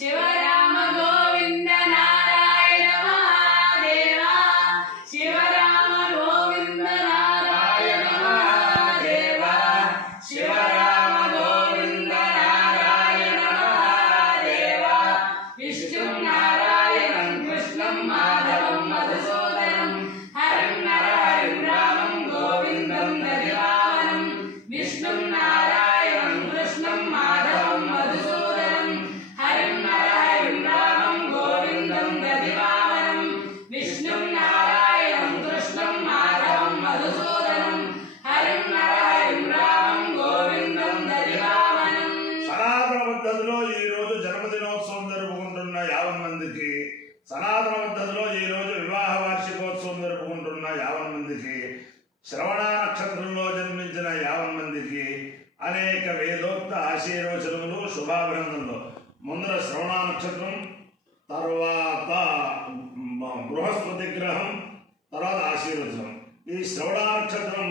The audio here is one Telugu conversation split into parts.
शिवराम गोविंद नारायण महादेव शिवराम गोविंद नारायण महादेव शिवराम गोविंद नारायण महादेव विष्णु नारायणं कृष्णं माधवं मधुसूदनं हरिं नरहरिं रामं गोविन्दं दधिवामनं विष्णु नारायणं कृष्णं माधवं मधुसूदनं हरिं नरहरिं रामं गोविन्दं दधिवामनं विष्णु नारायणं कृष्णं माधवं मधुसूदनं हरिं नरहरिं रामं गोविन्दं दधिवामनं సనాతన పద్ధతిలో ఈ రోజు జన్మదినోత్సవం జరుపుకుంటున్న 50 మందికి, సనాతన పద్ధతిలో ఈ రోజు వివాహ వార్షికోత్సవం జరుపుకుంటున్న 50 మందికి, శ్రవణ నక్షత్రంలో జన్మించిన 50 మందికి అనేక వేదోక్త ఆశీర్వచనములు, శుభాభినందనలు. ముందర శ్రవణ నక్షత్రం, తర్వాత బృహస్పతి గ్రహం, తర్వాత ఆశీర్వచనం. ఈ శ్రవణ నక్షత్రం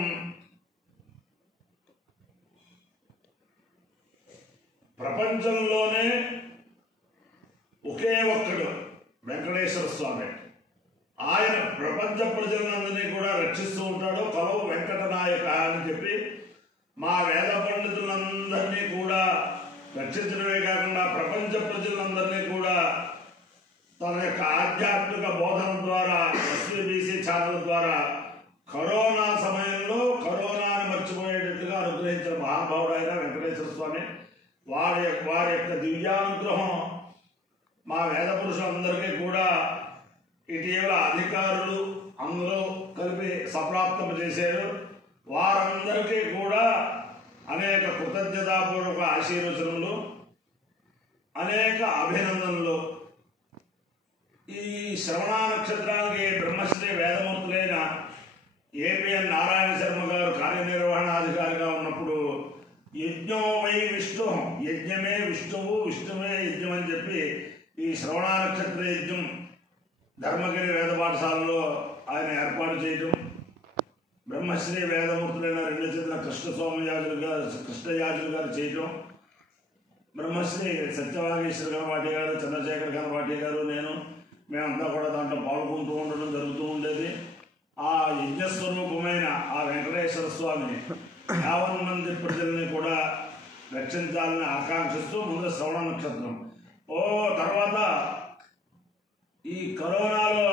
ప్రపంచంలోనే ఒకే ఒక్కడు వెంకటేశ్వర స్వామి. ఆయన ప్రపంచ ప్రజలందరినీ కూడా రక్షిస్తూ ఉంటాడు. కలవు వెంకటనాయక అని చెప్పి మా వేద పండితులందరినీ కూడా రక్షించడమే కాకుండా ప్రపంచ ప్రజలందరినీ కూడా తన యొక్క ఆధ్యాత్మిక బోధన ద్వారా ఎస్వీబీసీ ఛానల్ ద్వారా కరోనా సమయంలో కరోనాని మర్చిపోయేటట్టుగా అనుగ్రహించిన మహానుభావుడు ఆయన వెంకటేశ్వర స్వామి. వారి యొక్క దివ్యానుగ్రహం మా వేద పురుషులందరికీ కూడా ఇటీవల అధికారులు అందరూ కలిపి సంప్రాప్తం చేశారు. వారందరికీ కూడా అనేక కృతజ్ఞతాపూర్వక ఆశీర్వచనములు, అనేక అభినందనలు. ఈ శ్రవణ నక్షత్రానికి బ్రహ్మశ్రీ వేదమూర్తులైన ఏపీఎన్ నారాయణ శర్మ గారు కార్యనిర్వహణాధికారిగా ఉన్నప్పుడు యజ్ఞో వై విష్ణు, యజ్ఞమే విష్ణువు, విష్ణువే యజ్ఞం అని చెప్పి ఈ శ్రవణ నక్షత్ర యజ్ఞం ధర్మగిరి వేద పాఠశాలలో ఆయన ఏర్పాటు చేయటం, బ్రహ్మశ్రీ వేదమూర్తులైన రెండు చేతుల కృష్ణయాజులు గారు చేయటం, బ్రహ్మశ్రీ సత్యవాగేశ్వర గణపాటి గారు, చంద్రశేఖర్ గణపాటి గారు, నేను మేమంతా కూడా దాంట్లో పాల్గొంటూ ఉండడం జరుగుతూ ఉండేది. ఆ యజ్ఞస్వరూపమైన ఆ వెంకటేశ్వర స్వామిని 50 మంది ప్రజల్ని కూడా రక్షించాలని ఆకాంక్షిస్తూ ముందు శ్రవణ నక్షత్రం. తర్వాత ఈ కరోనాలో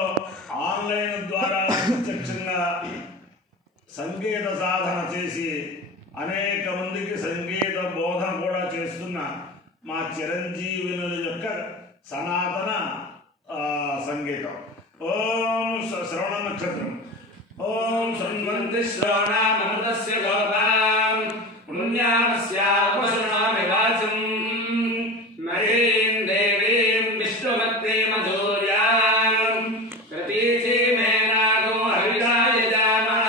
ఆన్లైన్ ద్వారా ప్రత్యక్షంగా సంగీత సాధన చేసి అనేక మందికి సంగీత బోధన కూడా చేస్తున్న మా చిరంజీవుల యొక్క సనాతన సంగీతం. ఓం శ్రవణ నక్షత్రం. ఓం శృణ్వంతి శ్రవణామృతస్య గోపాం పుణ్యామస్యాపశృణామి వాచం మహీం దేవీం విష్ణుమత్తే మధుర్యాం ప్రతీచీమేనాగో హవిషాయ జామః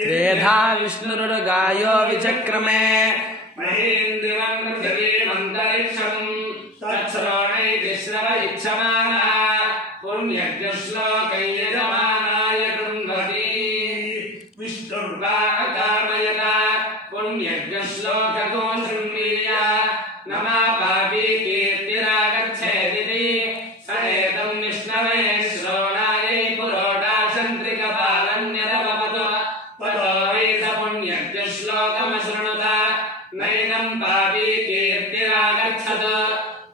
త్రేధా విష్ణురుగాయో విచక్రమే మహీం దివం పృథివీమంతరిక్షం తత్శ్రవణైతి శ్రవ ఇచ్చమానః పుణ్యజ్ఞశ్లోకై యజమానాయ కృణ్వతి విష్ణుర్వాకామయత పుణ్యజ్ఞశ్లోకో శృణ్వీయ నమా పాపీ కీర్తిరాగచ్ఛేదితి సనేతం విష్ణవే శ్రవణాయై పురోడాశంత్రికపాలన్యరవపతో తతో వై స పుణ్యజ్ఞశ్లోకమశృణుత నైనం పాపీ కీర్తిరాగచ్చత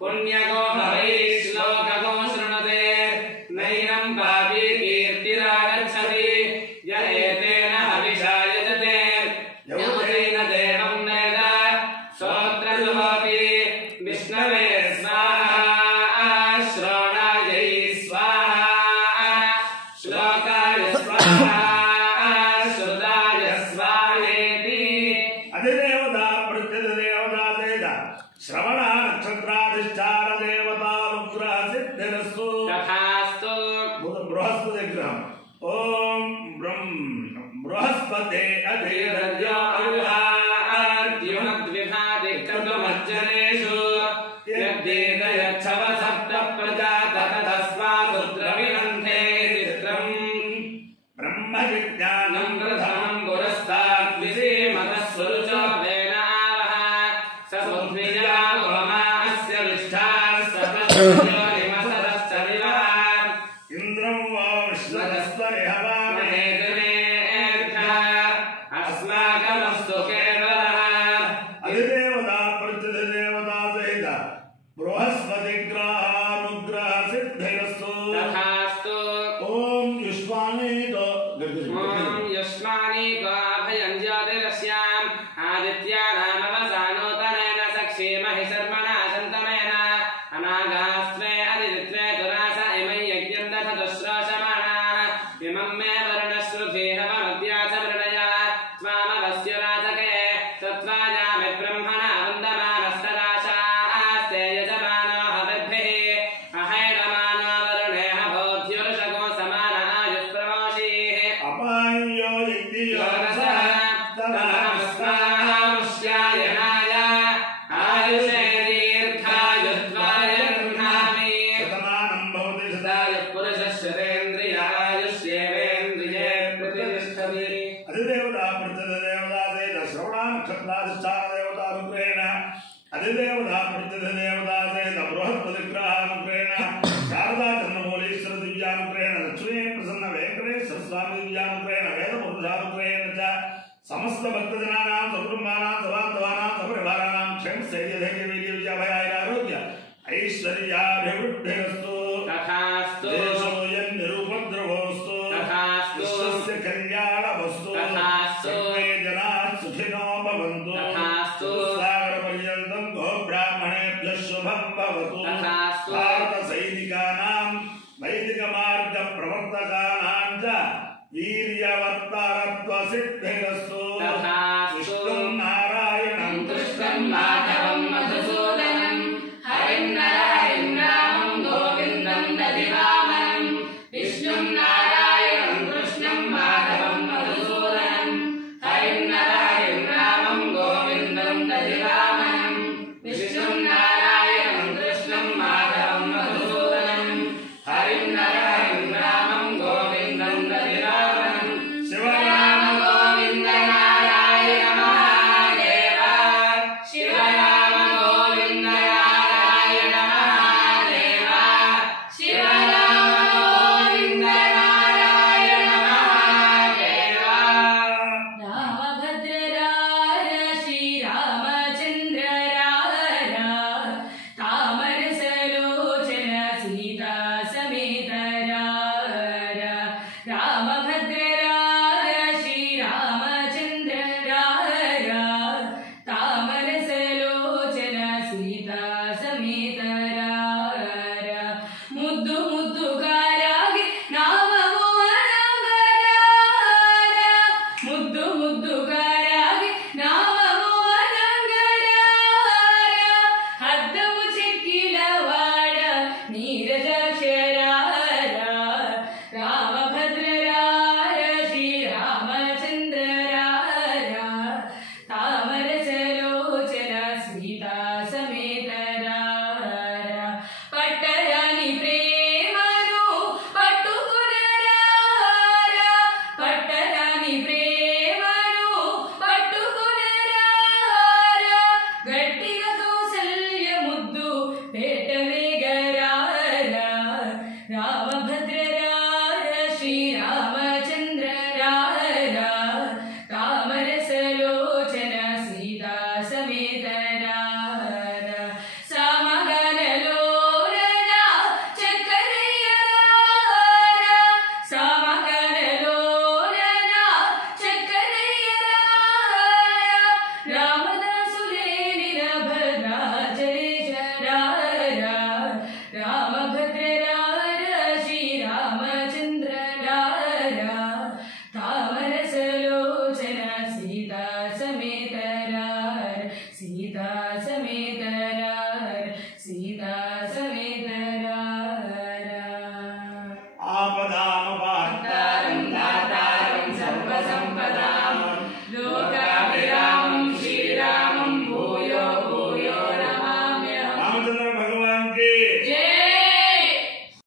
పుణ్యగో వై శ్లోకగో శృణుతే నైనం పాపీ కీర్తిరాగచ్చతి యయేతేన హవిషా యజతే యౌతేన దేవం వేద శ్రోత్రజుహోతి విష్ణవే స్వాహా శ్రవణాయై స్వాహా శ్లోకాయ స్వాహా శ్రుతాయ స్వాహేతి. అధిదేవతా ప్రత్యధిదేవతా తేజ శ్రవణ నక్షత్రాధిష్టాన దేవతానుగ్రహ సిద్ధిరస్తు तथास्तु బృహస్పతి గ్రహం. ఓం బృహస్పతే అధిరజ్యో अर्जुनद्विभाति कृतमज्जनेषु यद्देदयच्छव सप्त प्रजातः तस्मात् रुद्रविनन्थे चित्रम् బ్రహ్మ విజ్ఞానం प्रथमं पुरस्तात् विधीमतः स्वरुचो वेनावः स सुध्विजा ఇంద్రం వా విశ్వస్తరే హవామహే अस्माकमस्तु केवलः అధిదేవతా ప్రత్యధిదేవతా సహిత బృహస్పతి గ్రహానుగ్రహ సిద్ధిరస్తు तथास्तु ఓం యుష్మానేతో ॐ युष्मानि त्वाभयं ज्योतिरस्याम् आदित्यानामवसानोतनेन सक्षीमहि शर्मणा सन्तमेन अनागास्त्वे अदित्वे दुरास इमै यज्ञं दधतुश्रोषमाणाः इमं मे वर्णश्रुधीहवमद्यासवृणय त्वामवस्य राजके तत्त्वायामि ब्रह्मणा वन्दमानस्तदाशास्ते यजमानो हविर्भिः अहैडमानो वरुणेह भोद्युर्षगो समानायुष्प्रमोषीः అపాయో యజ్ఞియో नमस्कारामुष्यायणाय आयुषे दीर्घायुत्वाय गृह्णामि శతమానం భవతి सदायुः पुरुषश्चरेन्द्रियायुष्येवेन्द्रिये प्रतिष्ठति అధిదేవతా ప్రత్యధిదేవతా సహిత శ్రవణ నక్షత్రాధిష్టాన దేవతానుగ్రహేణ అధిదేవతా ప్రత్యధిదేవతా సహిత బృహస్పతి గ్రహానుగ్రహేణ శారదా చంద్రమౌళీశ్వర దివ్యానుగ్రహేణ లక్ష్మీ ప్రసన్న వెంకటేశ్వర స్వామి దివ్యానుగ్రహేణ వేద పురుషానుగ్రహేణ చ సమస్త భక్తజనానాం సకుటుంబానాం సబాంధవానాం సపరివారాణాం క్షేమ స్థైర్య ధైర్య వీర్య విజయాభయ ఆరోగ్య ఐశ్వర్యాభివృద్ధిరస్తు तथास्तु దేశోయన్నిరుపద్రవోస్తు तथास्तु విశ్వస్య కళ్యాణవస్తు तथास्तु సర్వే జనాః సుఖినో భవంతు तथास्तु సాగరపర్యంతం గోబ్రాహ్మణేభ్యః శుభం భవతు तथास्तु భారత సైనికానాం వైదిక మార్గ ప్రవర్తకానాం చ వీర్యవర్తరత్వ సిద్ధిరస్తు